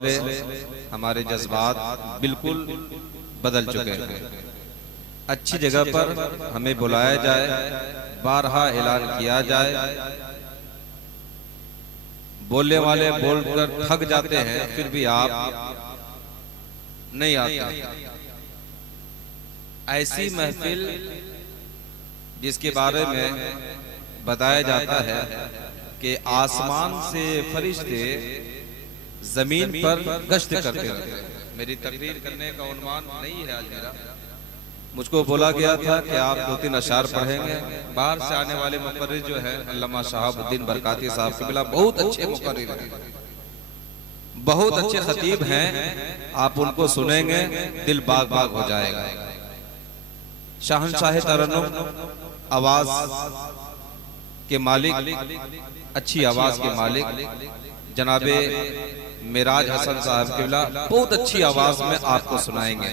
हमारे जज्बात बिल्कुल बदल चुके हैं। अच्छी जगह पर हमें बुलाया जाए, बारहा ऐलान किया जाए, बोलने वाले बोलकर थक जाते हैं, फिर भी आप नहीं आते। ऐसी महफिल जिसके बारे में बताया जाता है कि आसमान से फरिश्ते जमीन पर गश्त करते रहते हैं। मेरी तकरीर करने का उन्वान नहीं है आज मेरा। मुझको बोला गया था कि आप 2-3 अशार पढ़ेंगे। बाहर से आने वाले मुकर्रिर जो है अल्लामा शहाबुद्दीन बरकाती साहब के बिला बहुत अच्छे मुकर्रिर हैं, बहुत अच्छे खतीब हैं। आप उनको सुनेंगे दिल बाग बाग हो जाएगा। शहंशाह तरन्नुम आवाज के मालिक, अच्छी आवाज के मालिक जनाबे मिराज हसन साहब के बिला बहुत अच्छी आवाज में आपको सुनाएंगे।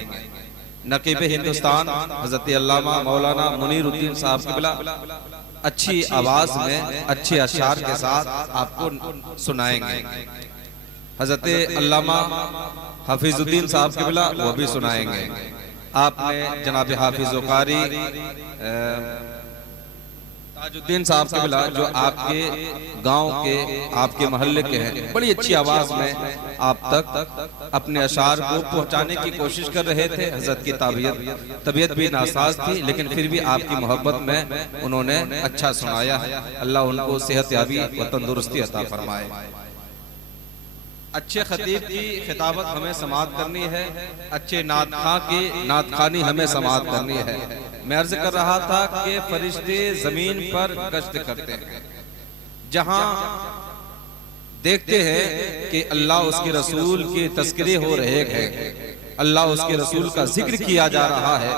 नकीब हिंदुस्तान हजरत अल्लामा मौलाना मुनीरुद्दीन साहब के बिला अच्छी आवाज में अच्छे अशार के साथ आपको सुनाएंगे। हजरत अल्लामा हाफिजुद्दीन साहब के बिला वो भी सुनाएंगे। आपने जनाब हाफिज कारी ताजुद्दीन साहब के बिला जो आपके गांव के आपके मोहल्ले के हैं, बड़ी अच्छी आवाज में आप तक अपने अशार को पहुंचाने की कोशिश कर रहे थे। हजरत की तबीयत भी नासाज थी, लेकिन फिर भी आपकी मोहब्बत में उन्होंने अच्छा सुनाया है। अल्लाह उनको सेहत याबी व तंदुरुस्ती अता फरमाए। अच्छे खतीब की खिताबत हमें समाअत करनी है, अच्छे नातखां की नातखानी हमें समाअत करनी है। मैं अर्ज कर रहा था कि फरिश्ते जमीन पर गश्त करते हैं, जहां देखते हैं कि अल्लाह उसके रसूल के तस्करे हो रहे हैं, अल्लाह उसके रसूल का जिक्र किया जा रहा है,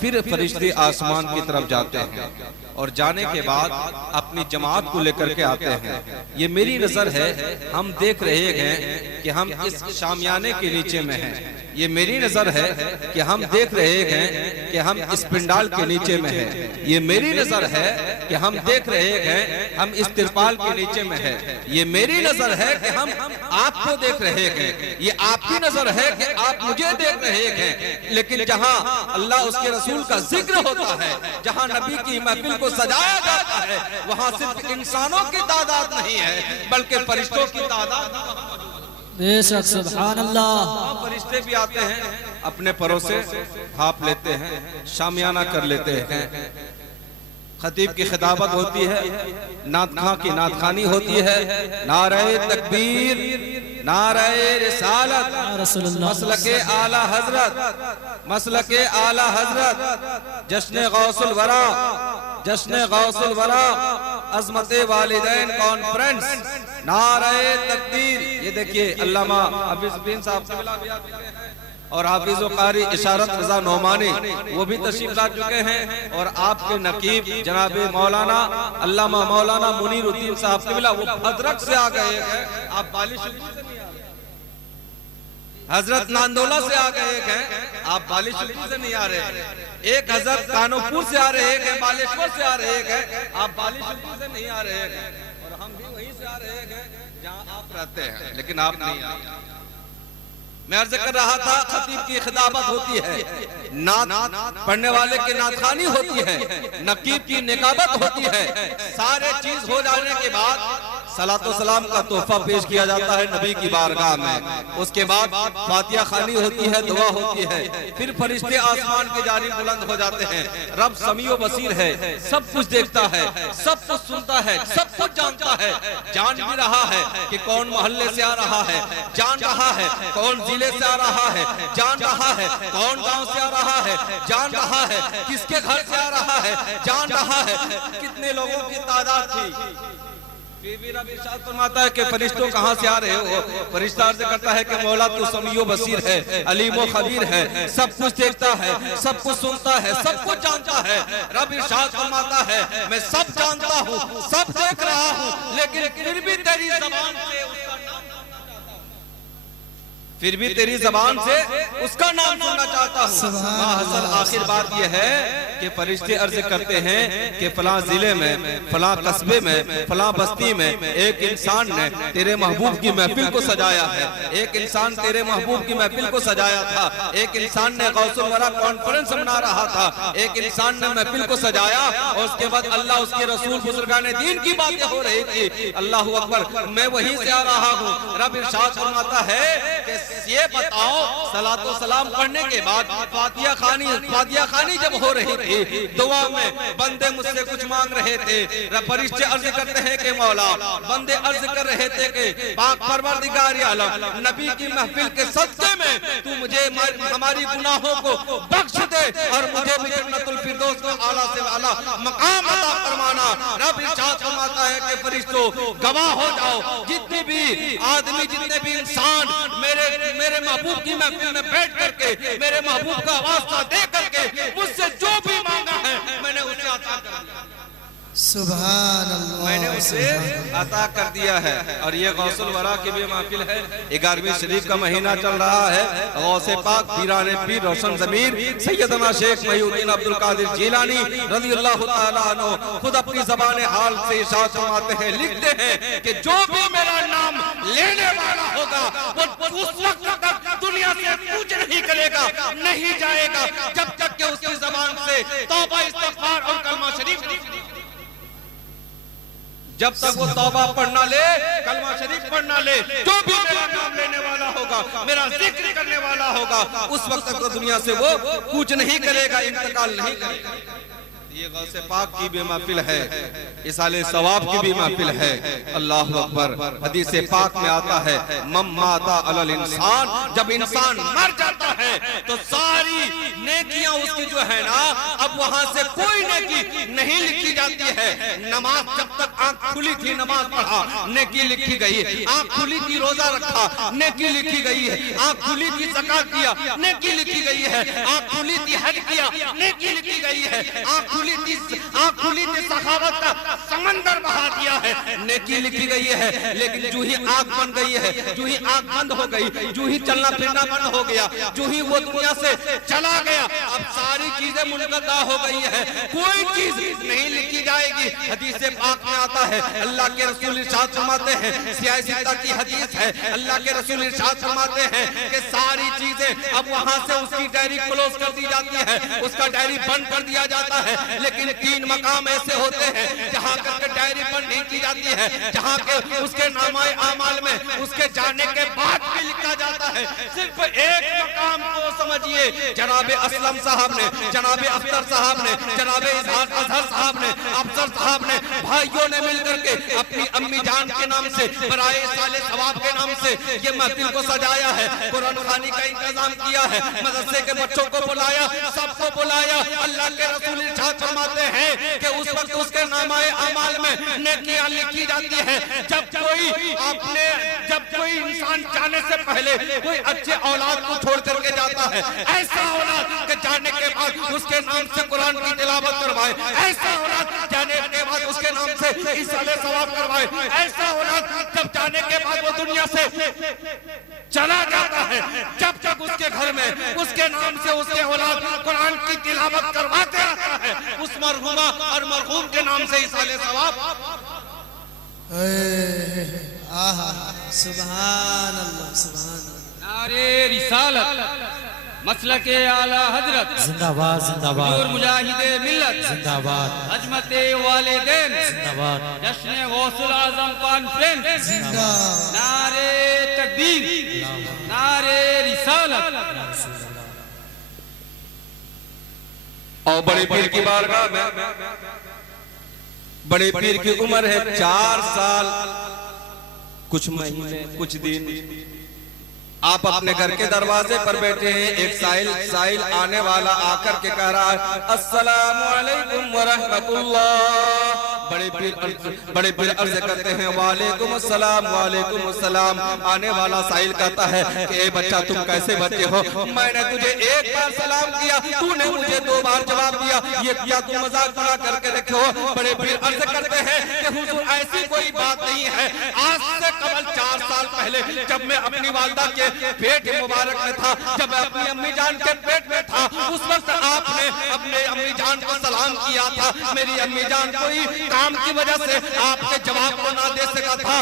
फिर फरिश्ते आसमान की तरफ जाते हैं और जाने के बाद अपनी जमात को लेकर के आते हैं। ये मेरी नजर है, हम देख रहे हैं कि हम इस शामियाने के नीचे में हैं। ये मेरी नजर है कि हम देख रहे हैं कि हम इस पिंडाल के नीचे में हैं। ये मेरी नजर है कि हम देख रहे हैं हम इस तिरपाल के नीचे में हैं। ये मेरी नजर है कि हम आपको देख रहे हैं। ये आपकी नजर है कि आप मुझे देख रहे हैं। लेकिन जहां अल्लाह उसके रसूल का जिक्र होता है, जहां नबी की महफिल को सजाया जाता है, वहां सिर्फ इंसानों की तादाद नहीं है बल्कि फरिश्तों की तादाद। बेशक सुभान अल्लाह। फरिश्ते भी आते हैं, अपने परों से भाप लेते हैं, शामियाना कर लेते हैं। खतीब की खिताबत होती है, नातखां की नातखानी होती है। नारे तकबीर, नारे रिसालत, मसलके आला हजरत, मसलके आला हजरत, जश्न गौसुल वरा, जश्न गौसुल वरा, अज़मते वालिदैन कॉन्फ्रेंस, नारे तकबीर। ये देखिए अल्लामा हाफिजुद्दीन साहब से मिला और हाफिज कारी इशारत रजा नौमानी वो भी तशरीफ ला चुके हैं। और आपके नकीब जनाब मौलाना अल्लामा मौलाना मुनीरुद्दीन साहब के मिला वो भद्रक से आ गए हैं। आप बालिश से नहीं आ रहे, हजरत नांदोला से आ गए हैं, आप बालिश से नहीं आ रहे। एक हजरत कानोपुर से आ रहे हैं, बालेश्वर से आ रहे हैं, आप बालिश से नहीं आ रहे हैं। और हम भी वहीं से आ रहे हैं जहां आप रहते हैं, लेकिन आप नहीं आ रहे। मैं अर्ज कर रहा था, खतीब की खिताबत होती है, नात पढ़ने वाले की नातखानी होती है, नकीब की निकाबत होती है। सारे चीज हो जाने के बाद सलातो सलाम का तोहफा पेश किया जाता है नबी की बारगाह में। उसके बाद फातिहा खानी होती है, दुआ होती है, फिर फरिश्ते आसमान के जानिब बुलंद हो जाते हैं। रब समीओ बसीर है, सब कुछ देखता है, सब कुछ सुनता है, सब कुछ जानता है। जान भी रहा है कि कौन मोहल्ले से आ रहा है, जान रहा है कौन जिले से आ रहा है, जान रहा है कौन गांव से आ रहा है, जान रहा है किसके घर से आ रहा है, जान रहा है कितने लोगों की तादाद थी। फरमाता है कि फरिश्तों कहां से आ रहे हो? फरिश्ता अर्ज करता है कि मौला तू समीओ बसीर है, अलीमो खबीर है, सब कुछ देखता है, सब कुछ सुनता है, सब कुछ जानता है। रब इरशाद फरमाता है मैं सब जानता हूं, सब देख रहा हूं, लेकिन फिर भी तेरी ज़बान से उसका नाम, फिर भी तेरी ज़बान से उसका नाम सुनना चाहता हूं। आखिर बात यह है कि फरिश्ते अर्ज करते हैं कि फलां जिले में, फलां कस्बे में, फलां बस्ती में एक इंसान ने तेरे महबूब की महफिल को सजाया है, एक इंसान तेरे महबूब की महफिल को सजाया था, एक इंसान ने गौसुल वरा कॉन्फ्रेंस मना रहा था, एक इंसान ने महफिल को सजाया और उसके बाद अल्लाह उसके रसूल बुजुर्गाने दीन की बातें हो रही थी। अल्लाह अकबर, मैं वहीं से आ रहा हूँ। रब इरशाद फरमाता है कि ये बताओ, सलातो सलाम पढ़ने के बाद फातिहा खानी जब हो रही थी, दुआ में बंदे मुझसे कुछ मांग रहे थे, फरिश्ते अर्ज करते हैं कि मौला, बंदे अर्ज कर रहे थे कि पाक परवरदिगार आलम, नबी की महफिल के सदके में तू मुझे हमारी गुनाहों को बख्श दे और मुझे भी जन्नतुल फिरदौस का आला से आला मकाम अता फरमाना। रब इरशाद फरमाता है कि फरिश्तों गवाह हो जाओ, जितने भी आदमी, जितने भी इंसान मेरे महबूब की महफिल में बैठ करके मेरे महबूब का वास्ता दे करके मुझसे जो भी मांगा है मैंने उसे अता कर दिया, सुभान अल्लाह, मैंने उसे अता कर दिया है। और ये गौसुल वरा की भी महफिल है। 11वीं शरीफ का महीना चल रहा है। गौसे पाक पीराने पीर रोशन ज़मीर सैयदना शेख महीउद्दीन अब्दुल कादिर जीलानी रज़ियल्लाहु तआला अन्हु खुद अपनी ज़बान हाल से इरशाद फरमाते हैं, लिखते हैं कि जो भी मेरा नाम लेने वाला होगा वो उस वक्त तक दुनिया से कुछ नहीं करेगा, नहीं जाएगा जब तक कि उसकी ज़बान से तौबा इस्तिग़फ़ार और कलमा शरीफ, जब तक वो तौबा पढ़ना ले, कलमा शरीफ पढ़ना ले, जो भी मेरा नाम लेने वाला होगा, मेरा जिक्र करने वाला होगा, उस वक्त तक तो दुनिया से वो कुछ नहीं करेगा, इंतकाल नहीं करेगा। ये गौसे पाक की भी महफिल है, इसाले सवाब की भी महफिल है। अल्लाह अकबर। हदीस पाक में आता है, मम माता अलल इंसान, जब इंसान मर जाता है तो सारी नेकियां उसकी जो है ना, अब वहां से कोई नेकी नहीं लिखी जाती है। नमाज, जब तक आंख खुली थी नमाज पढ़ा, नेकी लिखी गई है। आंख खुली थी रोजा रखा, नेकी लिखी गई है। आंख खुली थी ज़कात दिया, नेकी लिखी गई है। आंख खुली थी हज किया, नेकी लिखी गई है। आंख खुली थी सखावत का समंदर बहा दिया है, नेकी लिखी गई है। लेकिन जो ही आंख बन गई है, जो ही आंख बंद हो गई, जो ही चलना फिरना बंद हो गया, जो ही वो दुनिया से चला गया, अब सारी चीजें मुनक़ता हो गई है, कोई चीज नहीं लिखी जाएगी। हदीस पाक में आता है, अल्लाह के रसूल इरशाद फरमाते हैं, सियासत की हदीस है, अल्लाह के रसूल इरशाद फरमाते हैं कि सारी चीजें अब वहां से उसकी डायरी क्लोज कर दी जाती है, उसका डायरी बंद कर दिया जाता है। लेकिन 3 मकाम ऐसे होते हैं जहाँ करके डायरी बंद नहीं की जाती है, जहाँ के उसके नामाए आमाल में उसके जाने के बाद भी लिखा जाता है। सिर्फ एक मकाम को समझिए, जनाबे असलम साहब ने, जनाबे अख्तर साहब ने, जनाबे अजहर साहब ने, अफसर साहब ने, भाइयों ने मिलकर के अपनी अम्मी जान के नाम से, बराए साले सवाब के नाम से ये महफिल को सजाया है, कुरान खानी का इंतजाम किया है, मदरसे के बच्चों को बुलाया, सबको बुलाया। अल्लाह के रसूल इरशाद फरमाते हैं कि उस वक्त उसके नामाए अमाल में नेकियां लिखी जाती है। जब कोई इंसान जाने से पहले कोई अच्छे औलाद को छोड़ करके जाता है, ऐसा औलाद के जाने के बाद उसके नाम से कुरान की तिलावत करवाए, ऐसा औलाद जाने के बाद उसके नाम से इसाले सवाब करवाए, ऐसा औलाद जब जाने के बाद वो दुनिया से चला जाता है, जब तक उसके घर में उसके नाम से उसके औलाद कुरान की तिलावत करवाते रहता है, उस मरहुमा और मरहूम के नाम से इसाले सवाब। सुभान अल्लाह, सुभान अल्लाह। नारे रिसालत, मसलके आला हजरत जिंदाबाद, जिंदाबाद। मुजाहिदे मिल्लत जिंदाबाद, अजमते वालिदैन जिंदाबाद। जश्न गौसुल आजम कॉन्फ्रेंस जिंदाबाद। नारे तकबीर, नारे रिसालत। और बड़े पीर की बारगाह में, बड़े पीर की उम्र है 4 साल कुछ महीने कुछ दिन। आप अपने घर के दरवाजे पर बैठे हैं, एक साइल आने वाला आकर के कह रहा है, अस्सलामु अलैकुम व रहमतुल्लाह। बड़े पीर अर्ज करते हैं वालेकुम अस्सलाम वालेकुम अस्सलाम। आने वाला साहिल कहता है कि ए बच्चा तुम कैसे बच्चे हो, मैंने तुझे एक बार सलाम किया, तूने मुझे 2 बार जवाब दिया, ये क्या तुम मजाक बना करके रखे हो। बड़े पीर अर्ज करते हैं कि हुजूर ऐसी कोई बात नहीं है। आज से कबल 4 साल पहले जब मैं अपनी वालिदा के पेट मुबारक में था, जब मैं अपनी अम्मी जान के पेट में था, उस वक्त आपने अपने अम्मी जान को सलाम किया था। मेरी अम्मी जान कोई काम की वजह से आपके जवाब को ना दे सका था।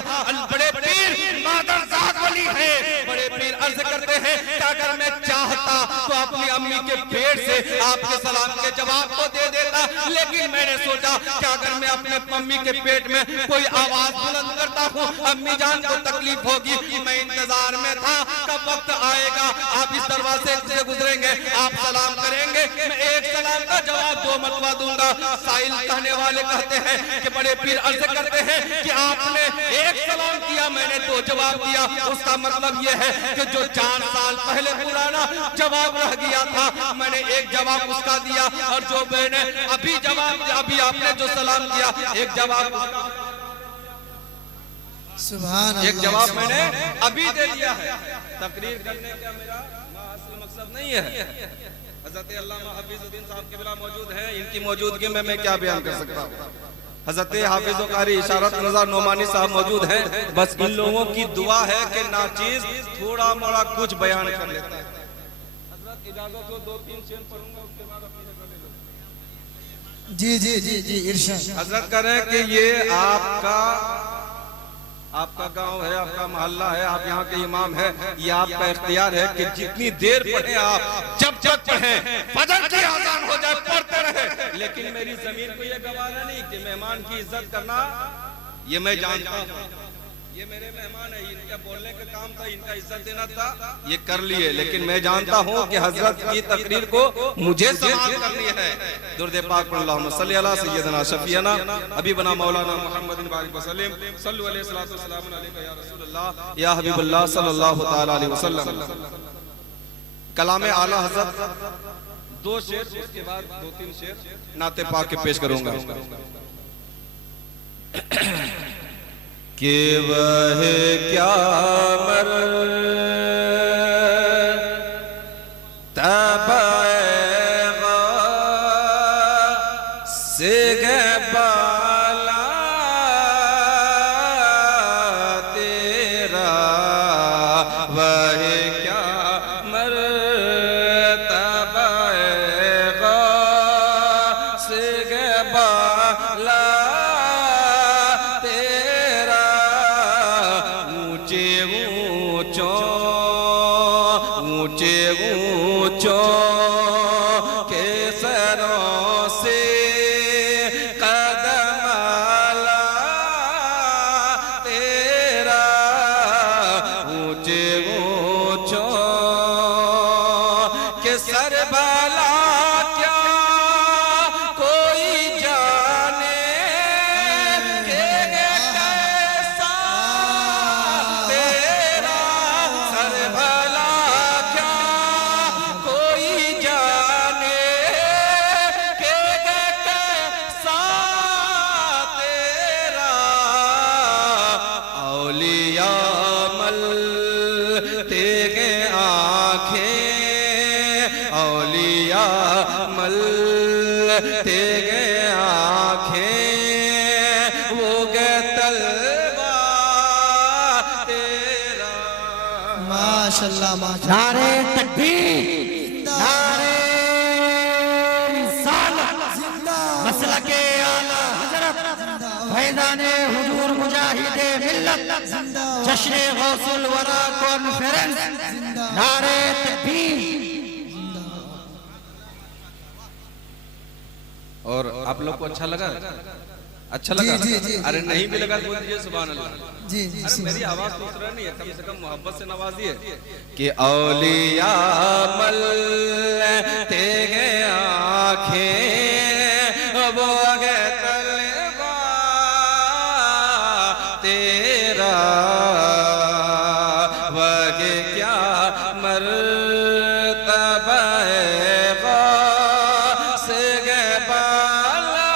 बड़े पीर मादरजात वली है। बड़े पीर अर्ज करते हैं कि अगर मैं चाहता तो अपनी अम्मी के पेट से आपके सलाम के जवाब को दे देता, लेकिन मैंने सोचा कि अगर मैं अपने मम्मी के पेट में कोई आवाज बुलंद करता हूँ अम्मी जान को तकलीफ होगी। मैं इंतजार में था कब वक्त आएगा, आप इस दरवाजे से गुजरेंगे, आप सलाम करेंगे, मैं एक सलाम का जवाब 2 मरतबा दूंगा। साहिल कहने वाले कहते हैं कि बड़े पीर अर्ज करते हैं कि आपने एक सलाम किया, मैंने 2 जवाब दिया। उसका मतलब यह है कि जो 4 साल पहले पुराना जवाब रह गया था, मैंने एक जवाब उसका दिया, और जो मैंने अभी आपने जो सलाम किया एक जवाब सुभान जवाब मैंने अभी दे दिया है। तकरीर करने का मेरा असल मकसद नहीं है। हज़रत अल्लामा हफीजुद्दीन साहब के बिला मौजूद हैं, इनकी मौजूदगी में मैं क्या बयान कर सकता हूँ। हज़रत हाफिज़ व कारी इशारत रज़ा नोमानी साहब मौजूद हैं। बस इन लोगों की दुआ है कि नाचीज थोड़ा मोड़ा कुछ बयान कर लेता है। हज़रत इजाज़त हो 2-3 शेर पढ़ूंगा, उसके बाद अपनी जगह ले लो। जी जी जी जी इरशाद। हज़रत करें कि ये आपका गांव है, आपका मोहल्ला है, आप यहाँ के इमाम है, ये आपका इख्तियार है कि जितनी देर पढ़े आप, जब तक पढ़े, फजर की आजान हो जाए पढ़ते रहे। लेकिन मेरी जमीन को ये गवारा नहीं कि मेहमान की इज्जत करना, ये मैं जानता हूँ, ये मेरे मेहमान है, इनका बोलने का काम था, इनका इज्जत देना था, ये कर लिए। लेकिन मैं जानता हूँ कि हजरत की तकरीर को मुझे समाप्त करनी है। दुरूद पाक पर अल्लाहुम्मा सल्ली अला सय्यदना शफीना हबीबना मौलाना मुहम्मदिन बारिक वसल्लम सल्लल्लाहु अलैहि वसल्लम अलैका या रसूलल्लाह या हबीबल्लाह सल्लल्लाहु तआला अलैहि वसल्लम। कलाम आला हजरत 2 शेर, उसके बाद 2-3 शेर नाते पाक के पेश करूंगा। कि वह क्या तबएगा से बाला तेरा, वह क्या तबएगा से बाला माशाल्लाह माशाल्लाह। नारे तकबीर, नारे रिसालत, मसलके आला हजरत फैज़ाने हुजूर मुजाहिदे मिल्लत, जश्न गौसुल वरा कॉन्फ्रेंस, नारे तकबीर। और आप लोग को अच्छा लगा? अच्छा लगा? जी, जी, जी, अरे नहीं भी लगा तो बोल दीजिए सुभान अल्लाह। जी जी अरे मेरी आवाज तो उतरा नहीं है, कम से कम मोहब्बत से नवाजिए कि औलिया मल तेगे आँखें वो गे तलवा तेरा, वगे क्या मर्तबा से गे बाला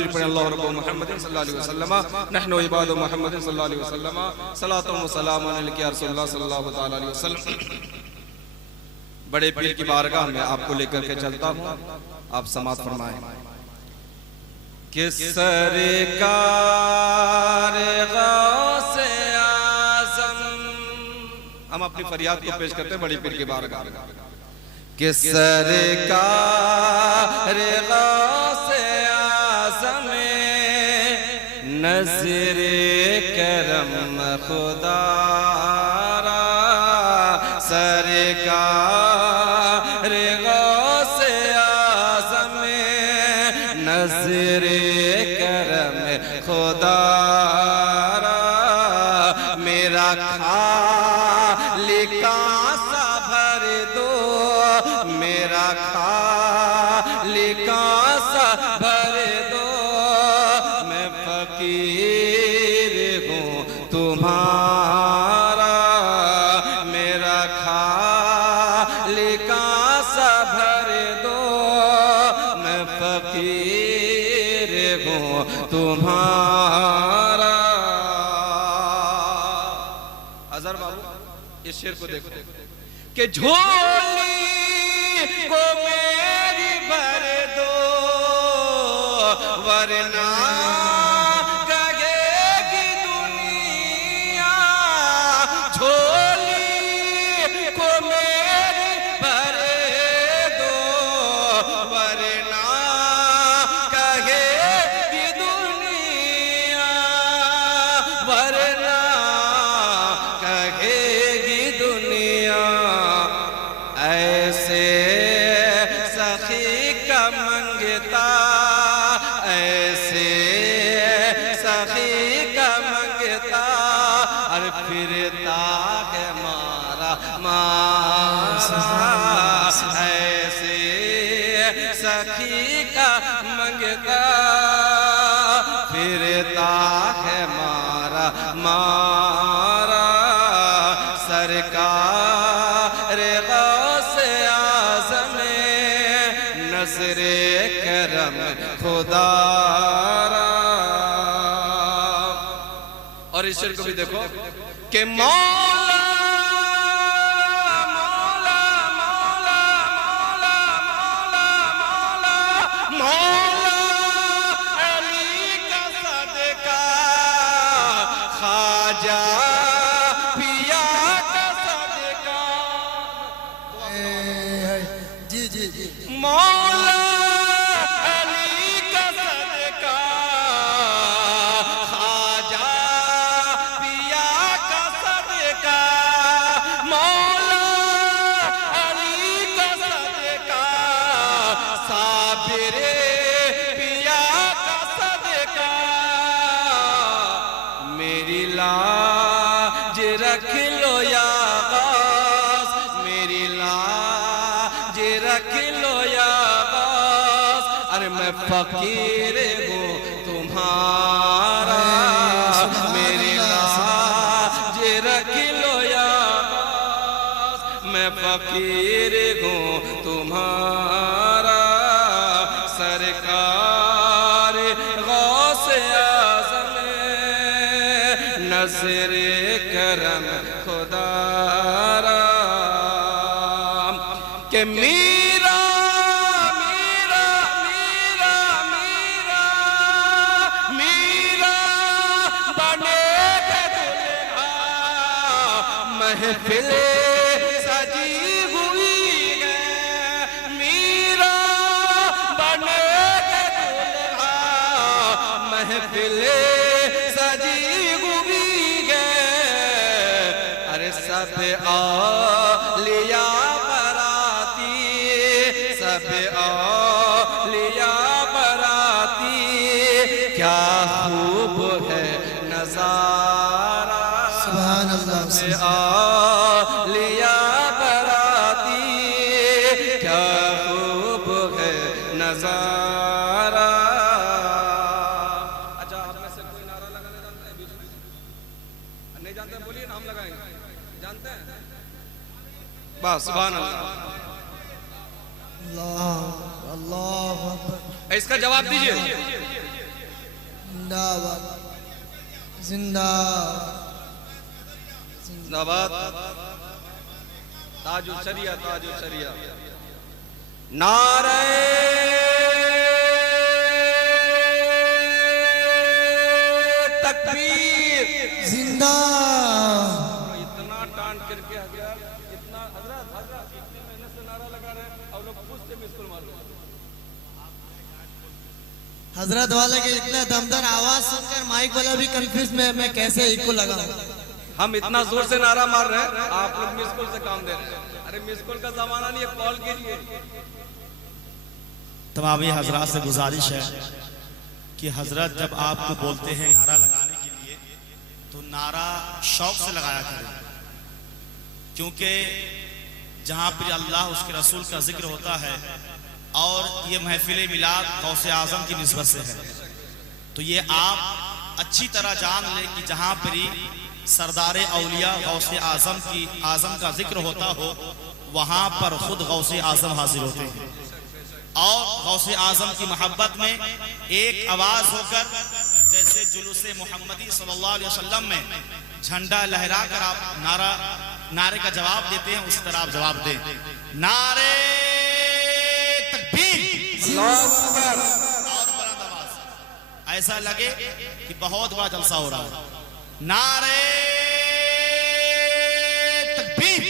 शरीफ पढ़ें अल्लाह रब्बु मुहम्मद सल्लल्लाहु अलैहि वसल्लम नहनु इबादु मुहम्मद सल्लल्लाहु अलैहि वसल्लम सलातु व सलाम अलैका या रसूलुल्लाह सल्लल्लाहु तआला अलैहि वसल्लम। बड़े पीर की बारगाह में आपको लेकर के चलता हूँ, आप समात फरमाएं। कि सरकार गौसे आज़म, हम अपनी फरियाद को पेश करते हैं बड़ी पीर की बारगाह में। कि सरकार गौसे आज़म नज़रे करम खुदा सरकार गौसे आज़म नज़रे करम खुदा मेरा खाली कांसा भर दो, मेरा खाली कांसा भर दो, मैं फकीर हूँ तुम्हारा, मेरा खाली कांसा भर दो, मैं फकीर हूँ तुम्हारा। अजहर बाबू इस शेर को देखो कि झोली को मेरी भर दो वरना कहेगी दुनिया, झोली को मेरी भर दो वरना कहेगी दुनिया, वरना कहेगी दुनिया। ऐसे सखी का मंगता, ऐसे सखी का मंगता, और फिरता है मारा मारा, ऐसे सखी का मंगता, फिरता है मारा मारा। सरकार गौसे आज़म नज़रे करम खुदा। और इस शेर को भी देखो कि मौला मौला मौला मौला मौला मौला मौला अली का सदका, ख्वाजा पिया का सदका, जी जी जी मौला अली का सदका, ख्वाजा पिया का सदका, मौला अली का सदका, साबिरे पिया का सदका। मेरी लाज रख लो या गौस, मेरी लाज रख लो या गौस, अरे मैं फकीर हूँ तुम्हारा, मेरी लाज रख लो या गौस, मैं फकीर हूँ तुम्हारा। सरकार गौसे आज़म नज़रे करम खुदारा। के मीरा मीरा मीरा मीरा मीरा बने के दुल्हा, महफिल सजी हुई है, मीरा बने के दुल्हा, महफिल सजी हुई है। अरे सब औलिया बराती, सब औलिया बराती, क्या खूब है नजारा। सुभान अल्लाह सब औलिया बराती, क्या खूब है नजारा। अच्छा आप में से कोई नारा लगाने जानते हैं? बीच में नहीं जानते हैं बोलिए, नाम लगाएंगे। जानते हैं? बस सुभान अल्लाह। अल्लाह अल्लाह अकबर। इसका जवाब दीजिए। जिंदाबाद जिंदाबाद जिंदाबाद। ताजुल शरिया, ताजुल शरिया। नारे तकबीर। जिंदा। इतना टांट करके हजरत, इतना हजरत हजरत इतनी मेहनत से नारा लगा रहे हैं और लोग खुद से मिसकुल मार रहे हैं। हजरत वाले के इतना दमदार आवाज सुनकर माइक वाला भी कंफ्यूज में मैं कैसे इको लगाऊं। हम इतना जोर से नारा मार रहे हैं, आप लोग मिसकुल से काम दे रहे हैं। अरे मिसकुल का जमाना नहीं है, कॉल कीजिए। तमामी हजरात से गुजारिश है कि हजरत जब आपको बोलते हैं नारा लगाने के लिए तो नारा शौक से लगाया करें, क्योंकि जहाँ पर अल्लाह उसके रसूल का जिक्र होता है और ये महफिल मिलाद गौसे आजम की निस्बत से है, तो ये आप अच्छी तरह जान लें कि जहाँ पर सरदार औलिया गौसे आजम का जिक्र होता हो वहाँ पर खुद गौसे आजम हाजिर होते हैं और गौसे आजम की मोहब्बत में एक आवाज होकर जैसे जुलूसे मोहम्मदी सल्लल्लाहु अलैहि वसल्लम में झंडा लहरा कर आप नारे का जवाब देते हैं, उस तरह आप जवाब दें। नारे तकबीर और बुलंद आवाज, ऐसा लगे कि बहुत बड़ा जलसा हो रहा है। नारे तकबीर,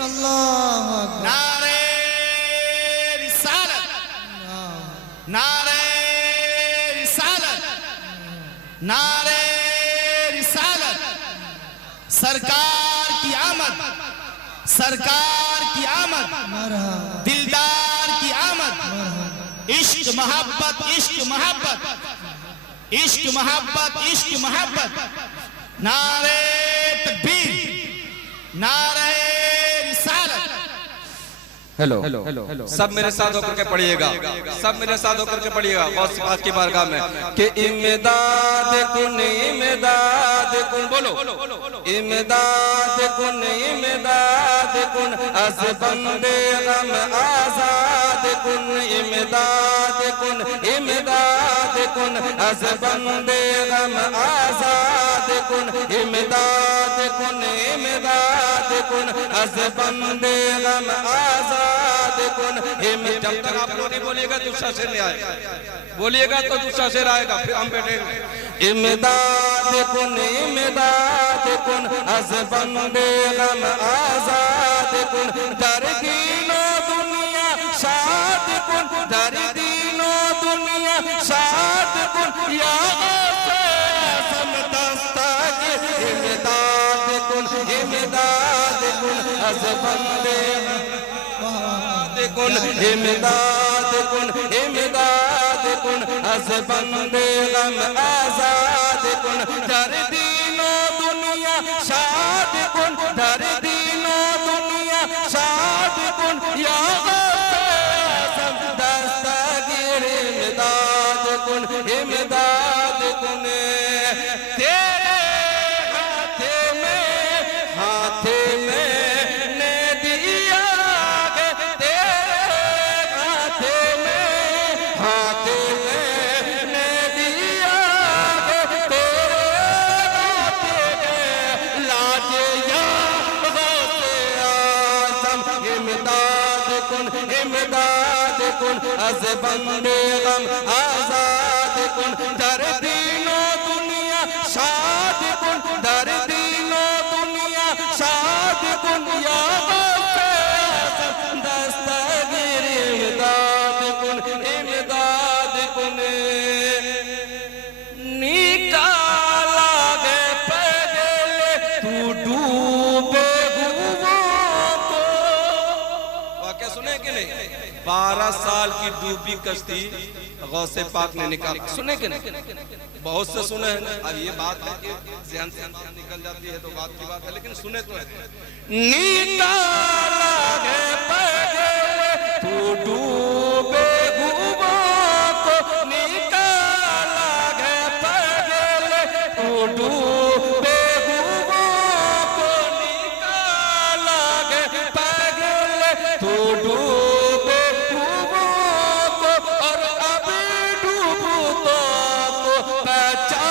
अल्लाह अकबर। नारे रिसालत, नारे रिसालत, नारे रिसालत। सरकार की आमद, सरकार की आमद, दिलदार की आमद। इश्क मोहब्बत, इश्क मोहब्बत, इश्क मोहब्बत, इश्क मोहब्बत। नारे तकबीर, नारे रिसालत। हेलो सब मेरे साथ होकर के पढ़िएगा, सब मेरे साथ होकर के पढ़िएगा गौस पाक की बारगाह में कि इमदाद कुन, इमदाद कुन, बोलो इमदाद कुन, इमदाद कुन, अस बंदे गम आजाद कुन, इमदाद कुन, इमदाद कुन, अस बंदे गम आजाद कुन, इमदाद कुन, इमदाद कुन, अस बंदे गम आजाद। जब तक आप लोग नहीं बोलिएगा दूसरा शेर नहीं आएगा, बोलिएगा तो दूसरा शेर आएगा, फिर हम बैठेंगे। इमदाद कुन, इमदाद कुन, अस बंदे गम आजाद कुन, दर दीनो दुनिया शाद कुन, दर दीनो दुनिया शाद कुन, या समदस्तागिर। इमदाद कुन, इमदाद कुन, अस बंदे कुन, इमदाद कुन, इमदाद कुन, अस बंदे गम आजाद कुन, दर दीनो दुनिया शाद कुन, दर दीनो दुनिया शाद कुन, या दस्तगीर। इमदाद कुन, इमदाद कुन, तेरे हाथे में ने दिया है, तेरे हाथे में ने दिया है, तेरे हाथे में लाजे या गौसे आज़म। इमदाद कुन, इमदाद कुन, अस बंदे गम आजाद कुन, दर दीनो दुनिया शाद कुन, दर दीनो दुनिया शाद कुन, या गौसे आज़म दस्तगीर। इमदाद कुन, इमदाद कुन, निकाला गए पगले तू डूबे हुओं को। वाक़या सुने कि नहीं? 12 साल की डूबी कश्ती गौसे पाक ने निकाला, सुने कि नहीं? बहुत से सुने हैं। अब ये बात है कि ज़हन से निकल जाती है तो बात की बात है, लेकिन सुने तो है। निकाला है पगले तू डूबे हुओं को, निकाला है पगले तू डूबे हुओं को, निकाला है पगले तू डूबे हुओं को, और अब डूबो तो पहचान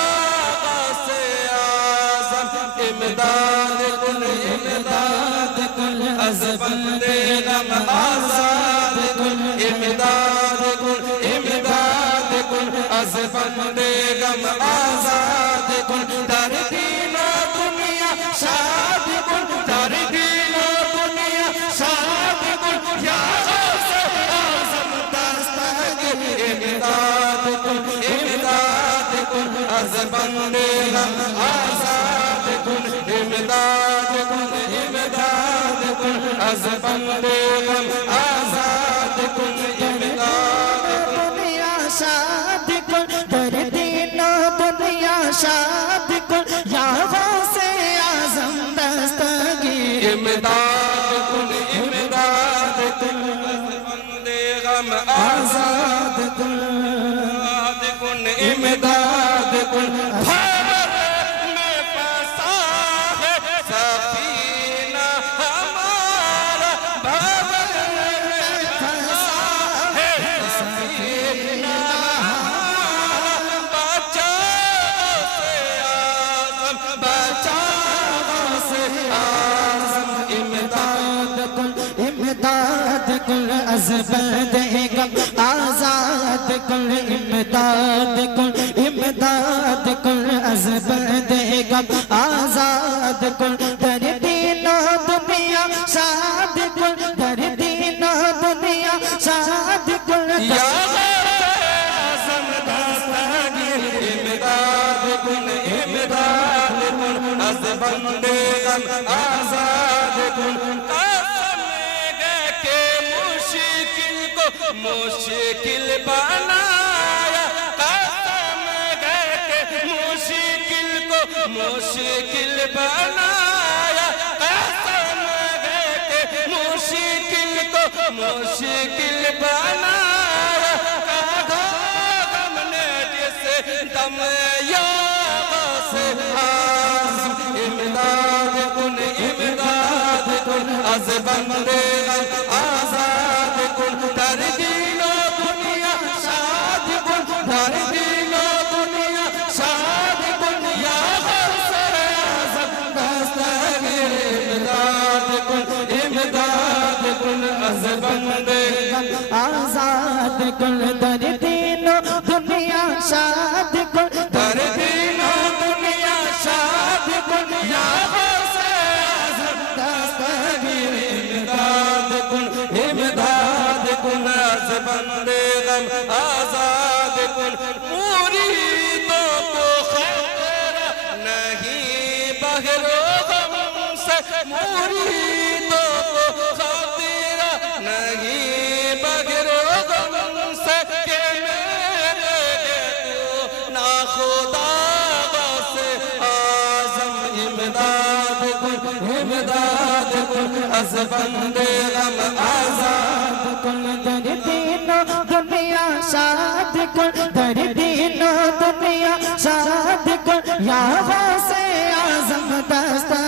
इमदाद कुन इमदाद कुन अज़ बंदे गम आज़ाद कुन इमदाद कुन इमदाद कुन अज़ बंदे गम आज़ाद कुन दर दीनो दुनिया शाद कुन दर दीनो दुनिया शाद कुन या गौसे आज़म दस्तगीर इमदाद कुन अज़ बंदे गम आज़ाद कुन इमदाद कुन अज़ बंदे गम आज़ाद कुन इमदाद दुनिया शाद कुन दर दीनो दुनिया शाद कुन या गौसे आज़म दस्तगीर इमदाद कुन अज़ बंदे गम आज़ाद कुन इमदाद कुन भंवर में फंसा है सफीना हमारा भंवर में फंसा है सफीना हमारा बचाओ से आज़म इमदाद कुन अज़ बंदे गम आज़ाद कुन इमदाद कुन अज़ बंदे गम आज़ाद कुन दर दीनो दुनिया शाद कुन दर दीनो दुनिया शाद कुन या आज़म दस्तगीर इमदाद कुन अज़ बंदे गम आज़ाद कुन मुश्किल बनाया कसम है के मुश्किल को मुश्किल बनाया कसम है के मुश्किल को मुश्किल बनाया कहा हमने जिसे दम याद से आज़म इमदाद कुन अज़ बंदे गम आज़ाद कुन दर दीनो दुनिया शाद कुन दर दीनो दुनिया शाद कुन या गौसे आज़म दस्तगीर इमदाद कुन अज़ बंदे गम आज़ाद कुन दर दीनो दुनिया शाद कुन दर दीनो दुनिया शाद कुन या गौसे आज़म दस्तगीर इमदाद कुन अज़ बंदे गम आज़ाद कुन मुरीदों को खतरा नहीं बहरो गम से मुरीदों को खतरा नहीं बहरो गम से के मेरे तो ना खुदा से आज़म इमदाद कुन अज़ बंदे गम आज़ाद कुन दर दीनो दुनिया शाद कुन दर दीनो दुनिया शाद कुन या गौसे आज़म दस्तगीर